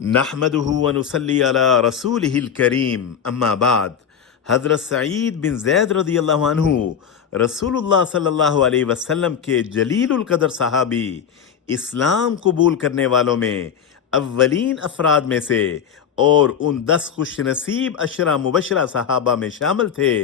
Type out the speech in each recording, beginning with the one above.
نحمده ونصلی علی رسولہ الکریم اما بعد۔ حضرت سعید بن زید رضی اللہ عنہ رسول اللہ صلی اللہ علیہ وسلم کے جلیل القدر صحابی، اسلام قبول کرنے والوں میں اولین افراد میں سے اور ان 10 خوش نصیب عشرہ مبشرہ صحابہ میں شامل تھے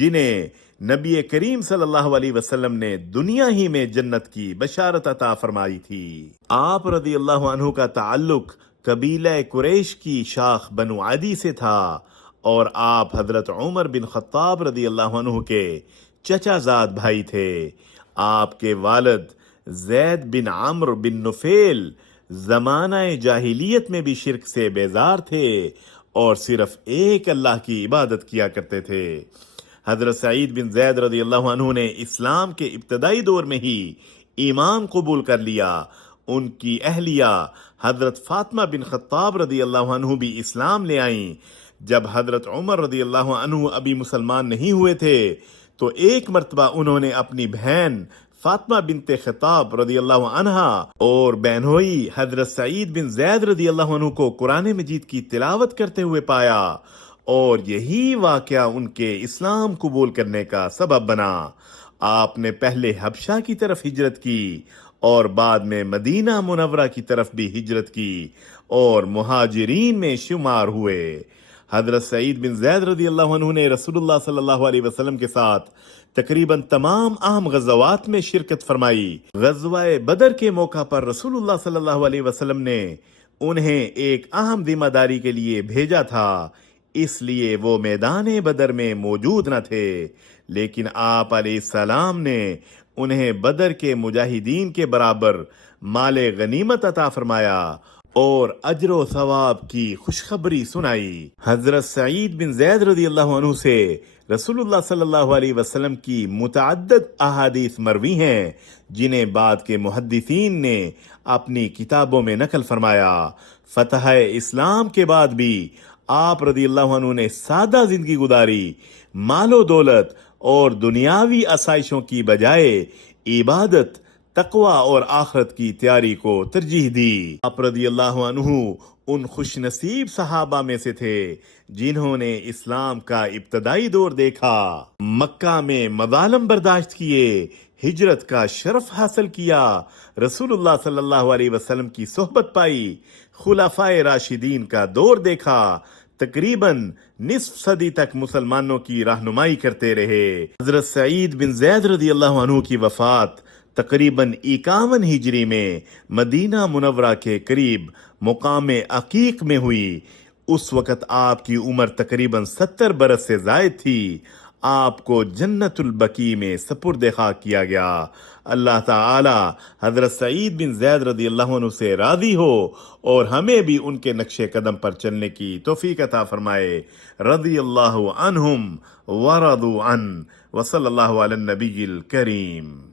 جنہیں نبی کریم صلی اللہ علیہ وسلم نے دنیا ہی میں جنت کی بشارت عطا فرمائی تھی۔ آپ رضی اللہ عنہ کا تعلق قبیلہ قریش کی شاخ بنو عدی سے تھا اور آپ حضرت عمر بن خطاب رضی اللہ عنہ کے چچا زاد بھائی تھے۔ آپ کے والد زید بن عمرو بن نفیل زمانہ جاہلیت میں بھی شرک سے بیزار تھے اور صرف ایک اللہ کی عبادت کیا کرتے تھے۔ حضرت سعید بن زید رضی اللہ عنہ نے اسلام کے ابتدائی دور میں ہی ایمان قبول کر لیا۔ ان کی اہلیہ حضرت فاطمہ بن خطاب رضی اللہ عنہ بھی اسلام لے آئیں۔ جب حضرت عمر رضی اللہ عنہ ابھی مسلمان نہیں ہوئے تھے تو ایک مرتبہ انہوں نے اپنی بہن فاطمہ بنت خطاب رضی اللہ عنہا اور بہنوئی حضرت سعید بن زید رضی اللہ عنہ کو قرآن مجید کی تلاوت کرتے ہوئے پایا اور یہی واقعہ ان کے اسلام قبول کرنے کا سبب بنا۔ آپ نے پہلے حبشہ کی طرف ہجرت کی اور بعد میں مدینہ منورہ کی طرف بھی ہجرت کی اور مہاجرین میں شمار ہوئے۔ حضرت سعید بن زید رضی اللہ عنہ نے رسول اللہ صلی اللہ علیہ وسلم کے ساتھ تقریباً تمام اہم غزوات میں شرکت فرمائی۔ غزوہ بدر کے موقع پر رسول اللہ صلی اللہ علیہ وسلم نے انہیں ایک اہم ذمہ داری کے لیے بھیجا تھا، اس لیے وہ میدان بدر میں موجود نہ تھے، لیکن آپ علیہ السلام نے انہیں بدر کے مجاہدین کے برابر مال غنیمت عطا فرمایا اور اجر و ثواب کی خوشخبری سنائی۔ حضرت سعید بن زید رضی اللہ عنہ سے رسول اللہ صلی اللہ علیہ وسلم کی متعدد احادیث مروی ہیں جنہیں بعد کے محدثین نے اپنی کتابوں میں نقل فرمایا۔ فتح اسلام کے بعد بھی آپ رضی اللہ عنہ نے سادہ زندگی گزاری، مال و دولت اور دنیاوی آسائشوں کی بجائے عبادت، تقوی اور آخرت کی تیاری کو ترجیح دی۔ آپ رضی اللہ عنہ ان خوش نصیب صحابہ میں سے تھے جنہوں نے اسلام کا ابتدائی دور دیکھا، مکہ میں مظالم برداشت کیے، ہجرت کا شرف حاصل کیا، رسول اللہ صلی اللہ علیہ وسلم کی صحبت پائی، خلفائے راشدین کا دور دیکھا، تقریباً نصف صدی تک مسلمانوں کی رہنمائی کرتے رہے۔ حضرت سعید بن زید رضی اللہ عنہ کی وفات تقریباً 51 ہجری میں مدینہ منورہ کے قریب مقام عقیق میں ہوئی۔ اس وقت آپ کی عمر تقریباً 70 برس سے زائد تھی۔ آپ کو جنت البقیع میں سپرد خاک کیا گیا۔ اللہ تعالی حضرت سعید بن زید رضی اللہ عنہ سے راضی ہو اور ہمیں بھی ان کے نقش قدم پر چلنے کی توفیق عطا فرمائے۔ رضی اللہ عنہم ورضوا عنہ، وصلی اللہ علی النبی الکریم۔